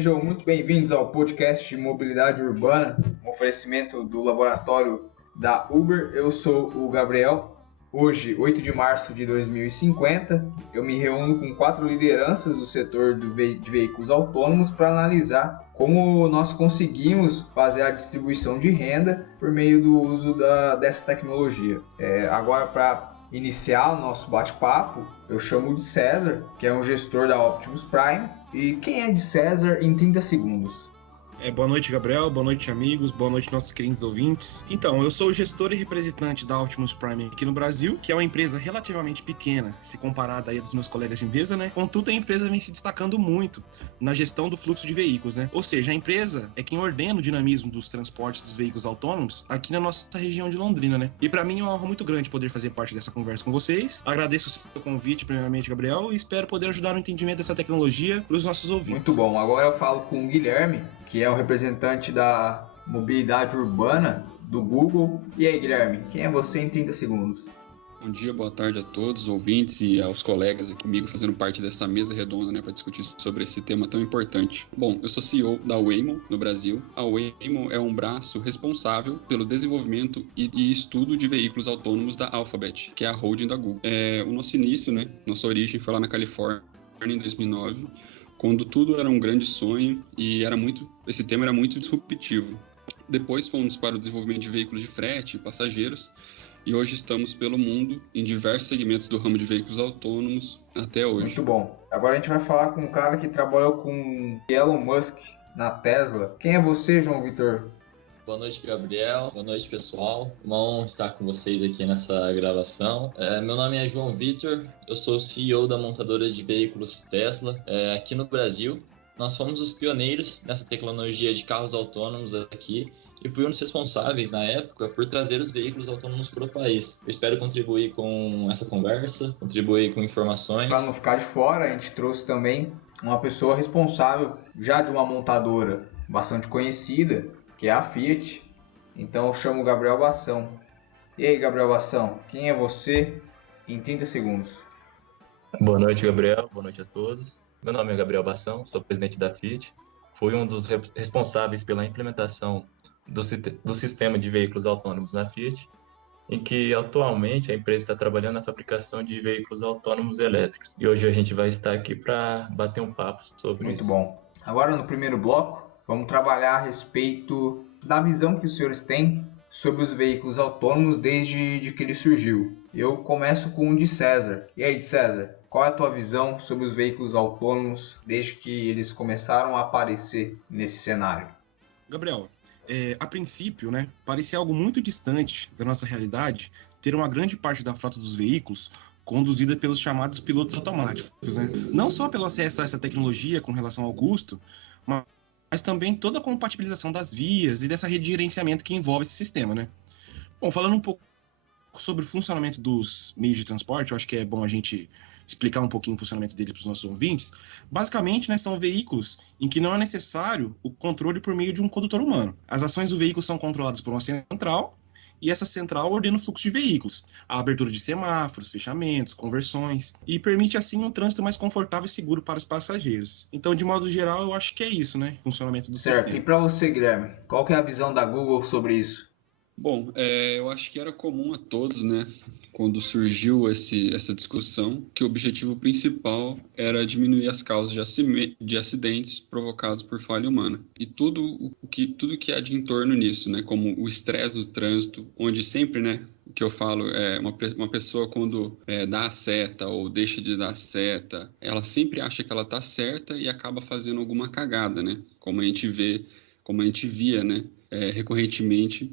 Sejam muito bem-vindos ao podcast de mobilidade urbana, um oferecimento do laboratório da Uber. Eu sou o Gabriel. Hoje, 8 de março de 2050, eu me reúno com 4 lideranças do setor de veículos autônomos para analisar como nós conseguimos fazer a distribuição de renda por meio do uso dessa tecnologia. Agora, para iniciar o nosso bate-papo, eu chamo de César, que é um gestor da Optimus Prime. E quem é de César em 30 segundos? Boa noite, Gabriel. Boa noite, amigos. Boa noite, nossos queridos ouvintes. Então, eu sou o gestor e representante da Optimus Prime aqui no Brasil, que é uma empresa relativamente pequena, se comparada aí dos meus colegas de empresa, né? Contudo, a empresa vem se destacando muito na gestão do fluxo de veículos, né? Ou seja, a empresa é quem ordena o dinamismo dos transportes dos veículos autônomos aqui na nossa região de Londrina, né? E para mim é uma honra muito grande poder fazer parte dessa conversa com vocês. Agradeço o seu convite, primeiramente, Gabriel, e espero poder ajudar no entendimento dessa tecnologia para os nossos ouvintes. Muito bom. Agora eu falo com o Guilherme, que é o representante da mobilidade urbana do Google. E aí, Guilherme, quem é você em 30 segundos? Bom dia, boa tarde a todos os ouvintes e aos colegas aqui comigo fazendo parte dessa mesa redonda, né, para discutir sobre esse tema tão importante. Bom, eu sou CEO da Waymo no Brasil. A Waymo é um braço responsável pelo desenvolvimento e estudo de veículos autônomos da Alphabet, que é a holding da Google. O nosso início, né, nossa origem foi lá na Califórnia em 2009, quando tudo era um grande sonho e esse tema era muito disruptivo. Depois fomos para o desenvolvimento de veículos de frete e passageiros, e hoje estamos pelo mundo em diversos segmentos do ramo de veículos autônomos até hoje. Muito bom. Agora a gente vai falar com um cara que trabalhou com Elon Musk na Tesla. Quem é você, João Vitor? Boa noite, Gabriel. Boa noite, pessoal. Uma honra estar com vocês aqui nessa gravação. Meu nome é João Vitor, eu sou CEO da montadora de veículos Tesla aqui no Brasil. Nós fomos os pioneiros nessa tecnologia de carros autônomos aqui e fui um dos responsáveis, na época, por trazer os veículos autônomos para o país. Eu espero contribuir com essa conversa, contribuir com informações. Para não ficar de fora, a gente trouxe também uma pessoa responsável já de uma montadora bastante conhecida, que é a Fiat. Então eu chamo o Gabriel Bassão. E aí, Gabriel Bassão, quem é você em 30 segundos? Boa noite, Gabriel. Boa noite a todos. Meu nome é Gabriel Bassão, sou presidente da Fiat. Fui um dos responsáveis pela implementação do sistema de veículos autônomos na Fiat, em que atualmente a empresa está trabalhando na fabricação de veículos autônomos elétricos. E hoje a gente vai estar aqui para bater um papo sobre isso. Muito bom. Agora, no primeiro bloco, vamos trabalhar a respeito da visão que os senhores têm sobre os veículos autônomos desde que ele surgiu. Eu começo com o de César. E aí, César, qual é a tua visão sobre os veículos autônomos desde que eles começaram a aparecer nesse cenário? Gabriel, a princípio, né, parecia algo muito distante da nossa realidade ter uma grande parte da frota dos veículos conduzida pelos chamados pilotos automáticos, né? Não só pelo acesso a essa tecnologia com relação ao custo, mas também toda a compatibilização das vias e dessa rede de gerenciamento que envolve esse sistema, né? Bom, falando um pouco sobre o funcionamento dos meios de transporte, eu acho que é bom a gente explicar um pouquinho o funcionamento dele para os nossos ouvintes. Basicamente, né, são veículos em que não é necessário o controle por meio de um condutor humano. As ações do veículo são controladas por uma central, e essa central ordena o fluxo de veículos, a abertura de semáforos, fechamentos, conversões, e permite assim um trânsito mais confortável e seguro para os passageiros. Então, de modo geral, eu acho que é isso, né? O funcionamento do sistema. Certo. E para você, Guilherme, qual que é a visão da Google sobre isso? Bom, eu acho que era comum a todos, né, quando surgiu essa discussão, que o objetivo principal era diminuir as causas de acidentes provocados por falha humana. E tudo que há de entorno nisso, né, como o estresse do trânsito, onde sempre, né, o que eu falo é uma pessoa quando dá a seta ou deixa de dar a seta, ela sempre acha que ela está certa e acaba fazendo alguma cagada, né, como a gente via, né, recorrentemente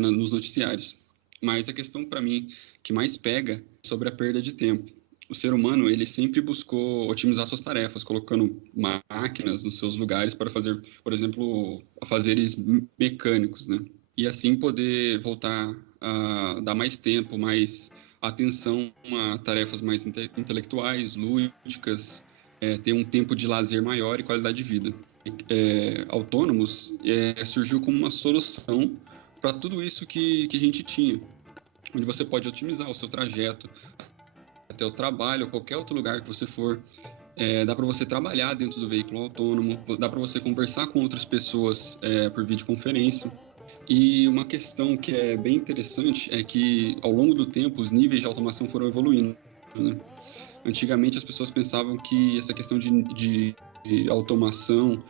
nos noticiários. Mas a questão para mim que mais pega é sobre a perda de tempo. O ser humano, ele sempre buscou otimizar suas tarefas, colocando máquinas nos seus lugares para fazer, por exemplo, afazeres mecânicos, né? E assim poder voltar a dar mais tempo, mais atenção a tarefas mais intelectuais, lúdicas, ter um tempo de lazer maior e qualidade de vida. Autônomos surgiu como uma solução para tudo isso que a gente tinha, onde você pode otimizar o seu trajeto até o trabalho ou qualquer outro lugar que você for, Dá para você trabalhar dentro do veículo autônomo, dá para você conversar com outras pessoas por videoconferência. E uma questão que é bem interessante é que, ao longo do tempo, os níveis de automação foram evoluindo, né? Antigamente, as pessoas pensavam que essa questão de automação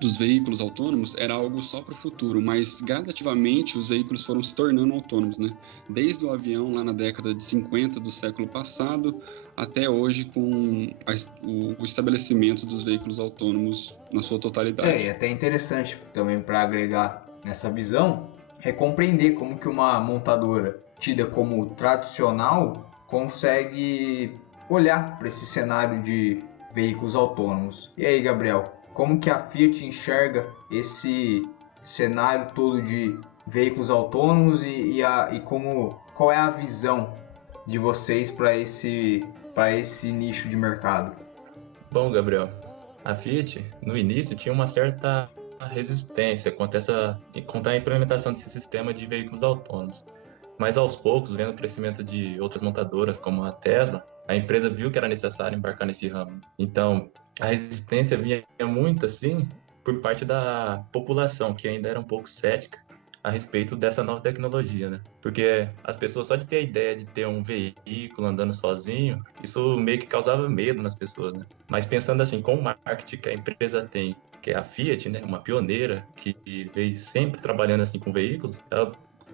dos veículos autônomos era algo só para o futuro, mas gradativamente os veículos foram se tornando autônomos, né? Desde o avião lá na década de 50 do século passado até hoje com o estabelecimento dos veículos autônomos na sua totalidade. E até interessante também para agregar nessa visão, é compreender como que uma montadora tida como tradicional consegue olhar para esse cenário de veículos autônomos. E aí, Gabriel, como que a Fiat enxerga esse cenário todo de veículos autônomos qual é a visão de vocês para esse nicho de mercado? Bom, Gabriel, a Fiat, no início, tinha uma certa resistência contra a implementação desse sistema de veículos autônomos. Mas, aos poucos, vendo o crescimento de outras montadoras, como a Tesla, a empresa viu que era necessário embarcar nesse ramo. Então, a resistência vinha muito, assim, por parte da população, que ainda era um pouco cética a respeito dessa nova tecnologia, né? Porque as pessoas, só de ter a ideia de ter um veículo andando sozinho, isso meio que causava medo nas pessoas, né? Mas pensando assim, com o marketing que a empresa tem, que é a Fiat, né? Uma pioneira que veio sempre trabalhando assim com veículos, ela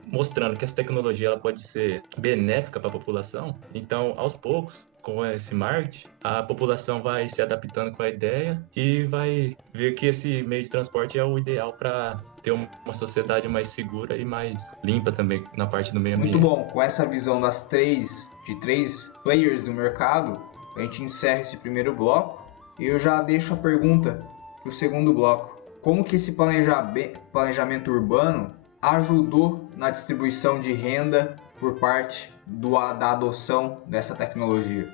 mostrando que essa tecnologia ela pode ser benéfica para a população. Então, aos poucos, com esse marketing, a população vai se adaptando com a ideia e vai ver que esse meio de transporte é o ideal para ter uma sociedade mais segura e mais limpa também na parte do meio ambiente. Muito bom. Com essa visão de três players do mercado, a gente encerra esse primeiro bloco e eu já deixo a pergunta para o segundo bloco. Como que esse planejamento urbano ajudou na distribuição de renda por parte da adoção dessa tecnologia?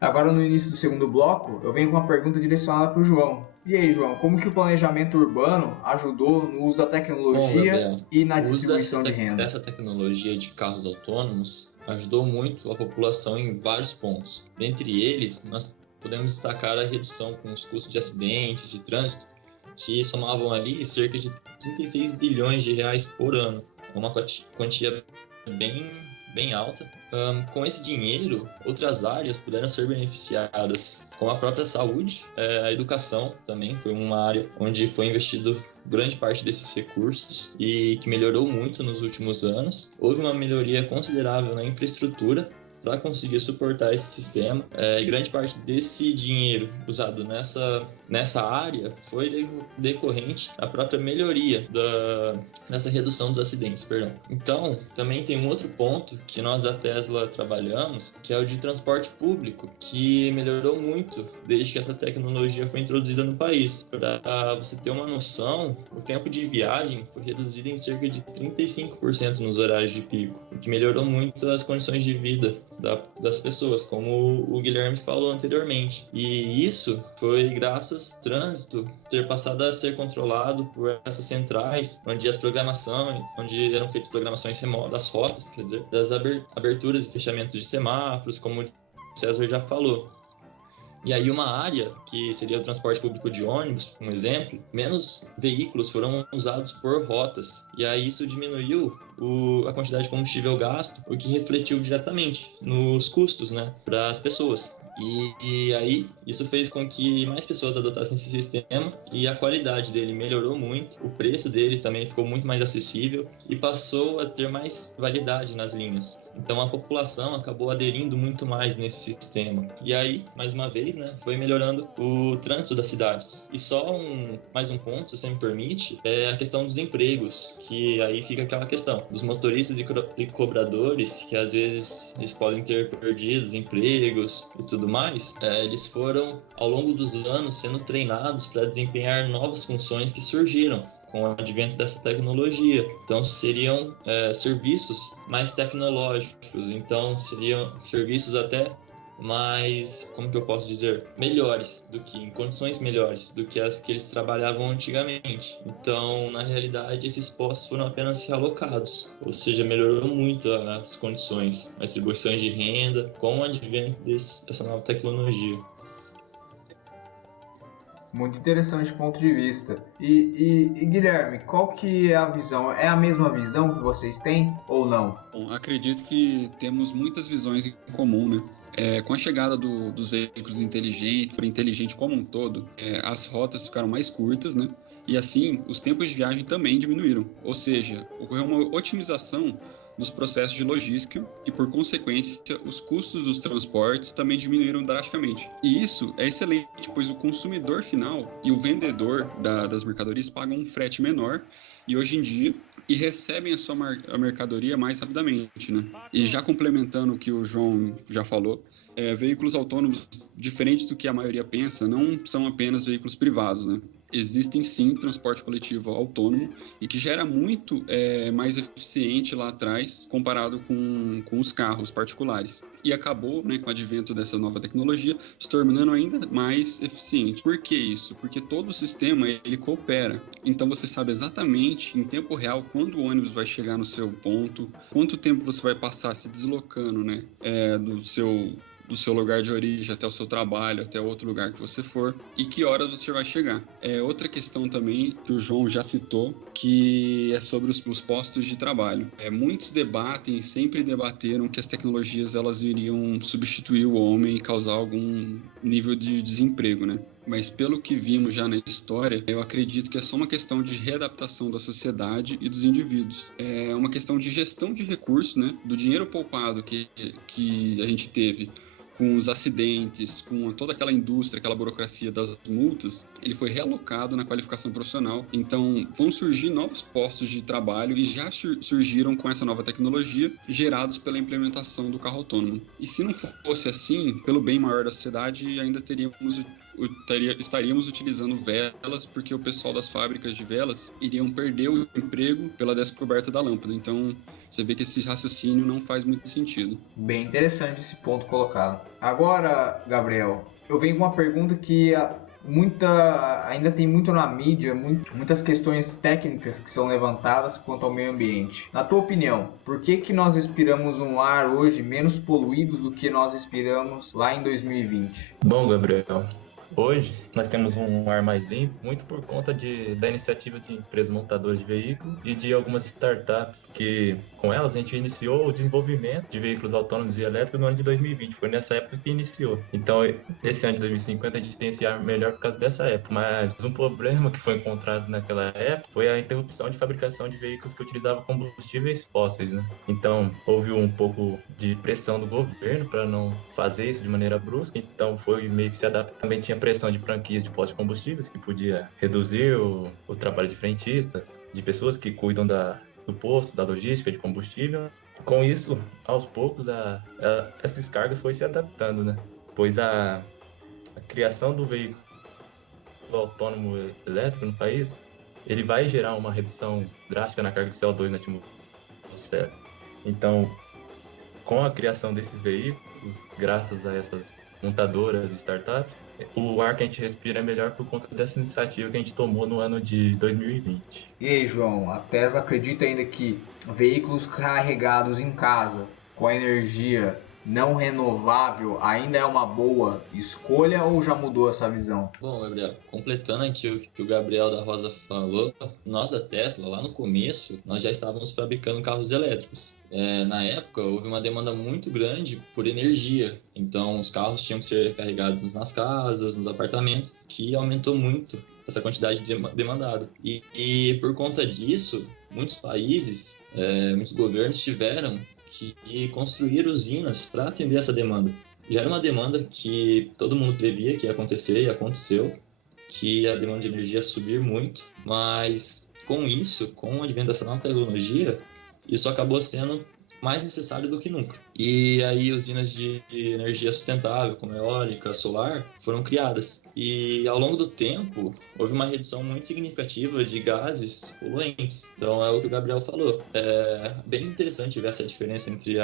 Agora, no início do segundo bloco, eu venho com uma pergunta direcionada para o João. E aí, João, como que o planejamento urbano ajudou no uso da tecnologia e na distribuição de renda? Essa tecnologia de carros autônomos ajudou muito a população em vários pontos. Dentre eles, nós podemos destacar a redução com os custos de acidentes, de trânsito, que somavam ali cerca de 36 bilhões de reais por ano, uma quantia bem alta. Com esse dinheiro, outras áreas puderam ser beneficiadas, como a própria saúde, a educação também foi uma área onde foi investido grande parte desses recursos e que melhorou muito nos últimos anos. Houve uma melhoria considerável na infraestrutura para conseguir suportar esse sistema. E grande parte desse dinheiro usado nessa área foi decorrente da própria melhoria dessa redução dos acidentes. Então, também tem um outro ponto que nós da Tesla trabalhamos, que é o de transporte público, que melhorou muito desde que essa tecnologia foi introduzida no país. Para você ter uma noção, o tempo de viagem foi reduzido em cerca de 35% nos horários de pico, o que melhorou muito as condições de vida das pessoas, como o Guilherme falou anteriormente. E isso foi graças ao trânsito ter passado a ser controlado por essas centrais, onde eram feitas programações remotas das rotas, quer dizer, das aberturas e fechamentos de semáforos, como o César já falou. E aí uma área, que seria o transporte público de ônibus, um exemplo, menos veículos foram usados por rotas. E aí isso diminuiu a quantidade de combustível gasto, o que refletiu diretamente nos custos, né, para as pessoas. E aí isso fez com que mais pessoas adotassem esse sistema e a qualidade dele melhorou muito, o preço dele também ficou muito mais acessível e passou a ter mais validade nas linhas. Então a população acabou aderindo muito mais nesse sistema. E aí, mais uma vez, né, foi melhorando o trânsito das cidades. E só mais um ponto, se você me permite, é a questão dos empregos, que aí fica aquela questão dos motoristas e cobradores, que às vezes eles podem ter perdido os empregos e tudo mais. Eles foram, ao longo dos anos, sendo treinados para desempenhar novas funções que surgiram com o advento dessa tecnologia. Então seriam serviços mais tecnológicos, então seriam serviços até mas, como que eu posso dizer, em condições melhores do que as que eles trabalhavam antigamente. Então, na realidade, esses postos foram apenas realocados, ou seja, melhorou muito as condições, as distribuições de renda, com o advento dessa nova tecnologia. Muito interessante ponto de vista. E Guilherme, qual que é a visão? É a mesma visão que vocês têm ou não? Bom, acredito que temos muitas visões em comum, né? Com a chegada dos veículos inteligentes, para inteligente como um todo, as rotas ficaram mais curtas, né? E assim, os tempos de viagem também diminuíram. Ou seja, ocorreu uma otimização dos processos de logística e, por consequência, os custos dos transportes também diminuíram drasticamente. E isso é excelente, pois o consumidor final e o vendedor das mercadorias pagam um frete menor e hoje em dia recebem a sua mercadoria mais rapidamente, né? E já complementando o que o João já falou, veículos autônomos, diferente do que a maioria pensa, não são apenas veículos privados, né? Existem sim transporte coletivo autônomo e que já era muito mais eficiente lá atrás comparado com os carros particulares. E acabou, né, com o advento dessa nova tecnologia, se tornando ainda mais eficiente. Por que isso? Porque todo o sistema ele coopera. Então você sabe exatamente em tempo real quando o ônibus vai chegar no seu ponto, quanto tempo você vai passar se deslocando, né, do seu lugar de origem até o seu trabalho, até outro lugar que você for, e que horas você vai chegar. Outra questão também que o João já citou, que é sobre os postos de trabalho. Muitos sempre debateram que as tecnologias elas iriam substituir o homem e causar algum nível de desemprego, né? Mas pelo que vimos já na história, eu acredito que é só uma questão de readaptação da sociedade e dos indivíduos. É uma questão de gestão de recursos, né? Do dinheiro poupado que a gente teve com os acidentes, com toda aquela indústria, aquela burocracia das multas, ele foi realocado na qualificação profissional. Então, vão surgir novos postos de trabalho e já surgiram com essa nova tecnologia, gerados pela implementação do carro autônomo. E se não fosse assim, pelo bem maior da sociedade, ainda estaríamos utilizando velas, porque o pessoal das fábricas de velas iriam perder o emprego pela descoberta da lâmpada. Então, você vê que esse raciocínio não faz muito sentido. Bem interessante esse ponto colocado. Agora, Gabriel, eu venho com uma pergunta que ainda tem muito na mídia, muitas questões técnicas que são levantadas quanto ao meio ambiente. Na tua opinião, por que nós respiramos um ar hoje menos poluído do que nós respiramos lá em 2020? Bom, Gabriel, hoje nós temos um ar mais limpo, muito por conta da iniciativa de empresas montadoras de veículos e de algumas startups que, com elas, a gente iniciou o desenvolvimento de veículos autônomos e elétricos no ano de 2020. Foi nessa época que iniciou. Então, esse ano de 2050, a gente tem esse ar melhor por causa dessa época. Mas um problema que foi encontrado naquela época foi a interrupção de fabricação de veículos que utilizavam combustíveis fósseis, né? Então, houve um pouco de pressão do governo para não fazer isso de maneira brusca. Então, foi meio que se adaptar. Também tinha pressão de franquias de postos de combustíveis, que podia reduzir o trabalho de frentistas, de pessoas que cuidam do posto, da logística de combustível. Com isso, aos poucos, esses cargos foi se adaptando, né? Pois a criação do veículo autônomo elétrico no país, ele vai gerar uma redução drástica na carga de CO2 na atmosfera. Então, com a criação desses veículos, graças a essas montadoras e startups, o ar que a gente respira é melhor por conta dessa iniciativa que a gente tomou no ano de 2020. E aí, João, a Tesla acredita ainda que veículos carregados em casa com a energia não renovável ainda é uma boa escolha ou já mudou essa visão? Bom, Gabriel, completando aqui o que o Gabriel da Rosa falou, nós da Tesla, lá no começo, nós já estávamos fabricando carros elétricos. Na época, houve uma demanda muito grande por energia, então os carros tinham que ser carregados nas casas, nos apartamentos, que aumentou muito essa quantidade demandada. E por conta disso, muitos países, muitos governos tiveram que construir usinas para atender essa demanda. Já era uma demanda que todo mundo previa que ia acontecer e aconteceu, que a demanda de energia ia subir muito, mas com isso, com o advento dessa nova tecnologia, isso acabou sendo mais necessário do que nunca. E aí usinas de energia sustentável, como eólica, solar, foram criadas. E ao longo do tempo, houve uma redução muito significativa de gases poluentes. Então é o que o Gabriel falou. É bem interessante ver essa diferença entre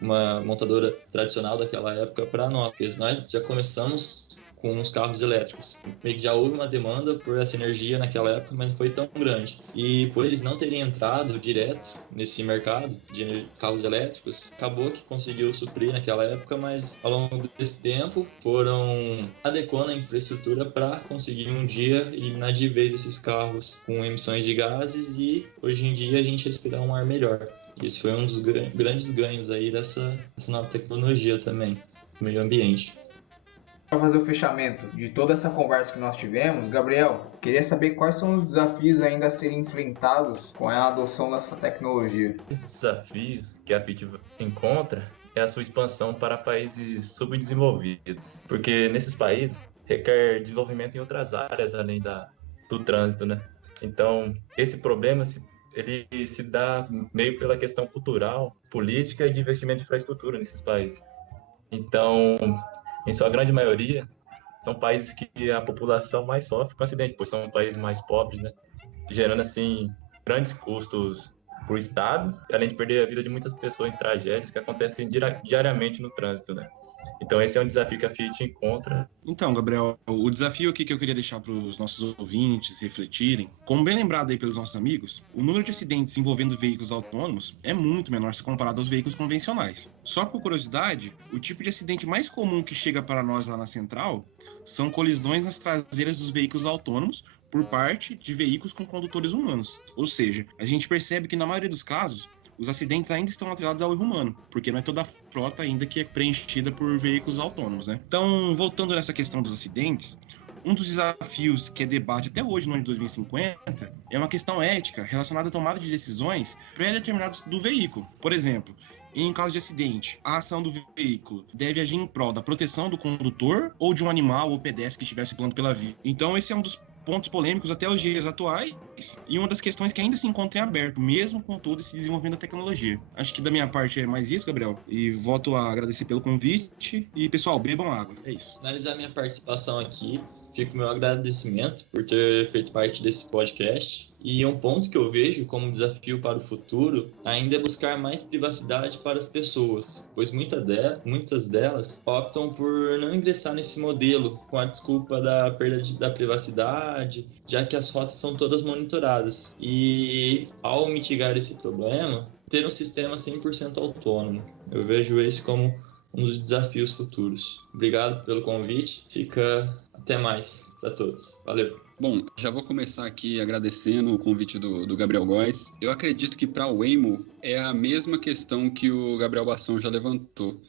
uma montadora tradicional daquela época para nós, porque nós já começamos com os carros elétricos. Meio que já houve uma demanda por essa energia naquela época, mas não foi tão grande. E por eles não terem entrado direto nesse mercado de carros elétricos, acabou que conseguiu suprir naquela época, mas ao longo desse tempo foram adequando a infraestrutura para conseguir um dia eliminar de vez esses carros com emissões de gases e hoje em dia a gente respirar um ar melhor. Isso foi um dos grandes ganhos aí dessa nova tecnologia também, do meio ambiente. Para fazer o fechamento de toda essa conversa que nós tivemos, Gabriel, queria saber quais são os desafios ainda a serem enfrentados com a adoção dessa tecnologia. Os desafios que a FIT encontra é a sua expansão para países subdesenvolvidos, porque nesses países requer desenvolvimento em outras áreas além do trânsito, né? Então, esse problema ele se dá meio pela questão cultural, política e de investimento em infraestrutura nesses países. Então, em sua grande maioria, são países que a população mais sofre com acidente, pois são países mais pobres, né? Gerando, assim, grandes custos para o Estado, além de perder a vida de muitas pessoas em tragédias que acontecem diariamente no trânsito, né? Então, esse é um desafio que a Fiat encontra. Então, Gabriel, o desafio aqui que eu queria deixar para os nossos ouvintes refletirem, como bem lembrado aí pelos nossos amigos, o número de acidentes envolvendo veículos autônomos é muito menor se comparado aos veículos convencionais. Só por curiosidade, o tipo de acidente mais comum que chega para nós lá na central são colisões nas traseiras dos veículos autônomos por parte de veículos com condutores humanos. Ou seja, a gente percebe que na maioria dos casos, os acidentes ainda estão atrelados ao erro humano, porque não é toda a frota ainda que é preenchida por veículos autônomos, né? Então, voltando nessa questão dos acidentes, um dos desafios que é debate até hoje no ano de 2050 é uma questão ética relacionada à tomada de decisões pré-determinadas do veículo. Por exemplo, em caso de acidente, a ação do veículo deve agir em prol da proteção do condutor ou de um animal ou pedestre que estiver circulando pela via. Então, esse é um dos pontos polêmicos até os dias atuais e uma das questões que ainda se encontra em aberto, mesmo com todo esse desenvolvimento da tecnologia. Acho que da minha parte é mais isso, Gabriel, e volto a agradecer pelo convite e, pessoal, bebam água, é isso. Finalizar minha participação aqui, fica o meu agradecimento por ter feito parte desse podcast. E um ponto que eu vejo como desafio para o futuro ainda é buscar mais privacidade para as pessoas, pois muitas delas optam por não ingressar nesse modelo com a desculpa da perda da privacidade, já que as rotas são todas monitoradas. E ao mitigar esse problema, ter um sistema 100% autônomo. Eu vejo esse como um dos desafios futuros. Obrigado pelo convite, até mais para todos. Valeu! Bom, já vou começar aqui agradecendo o convite do Gabriel Góes. Eu acredito que para o Waymo é a mesma questão que o Gabriel Bassão já levantou.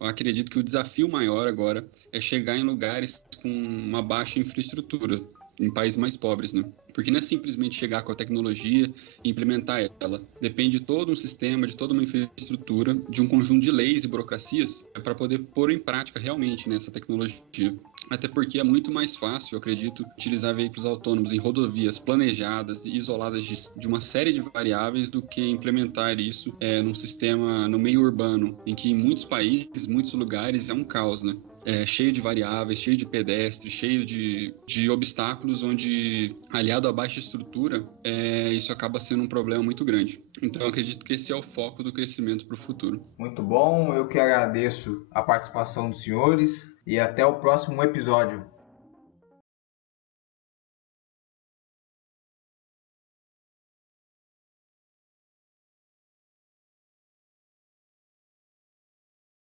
Eu acredito que o desafio maior agora é chegar em lugares com uma baixa infraestrutura, em países mais pobres, né? Porque não é simplesmente chegar com a tecnologia e implementar ela. Depende de todo um sistema, de toda uma infraestrutura, de um conjunto de leis e burocracias para poder pôr em prática realmente essa tecnologia. Até porque é muito mais fácil, eu acredito, utilizar veículos autônomos em rodovias planejadas e isoladas de uma série de variáveis do que implementar isso num sistema no meio urbano, em que em muitos países, muitos lugares é um caos, né? Cheio de variáveis, cheio de pedestres, cheio de obstáculos, onde, aliado à baixa estrutura, isso acaba sendo um problema muito grande. Então, eu acredito que esse é o foco do crescimento para o futuro. Muito bom, eu que agradeço a participação dos senhores e até o próximo episódio.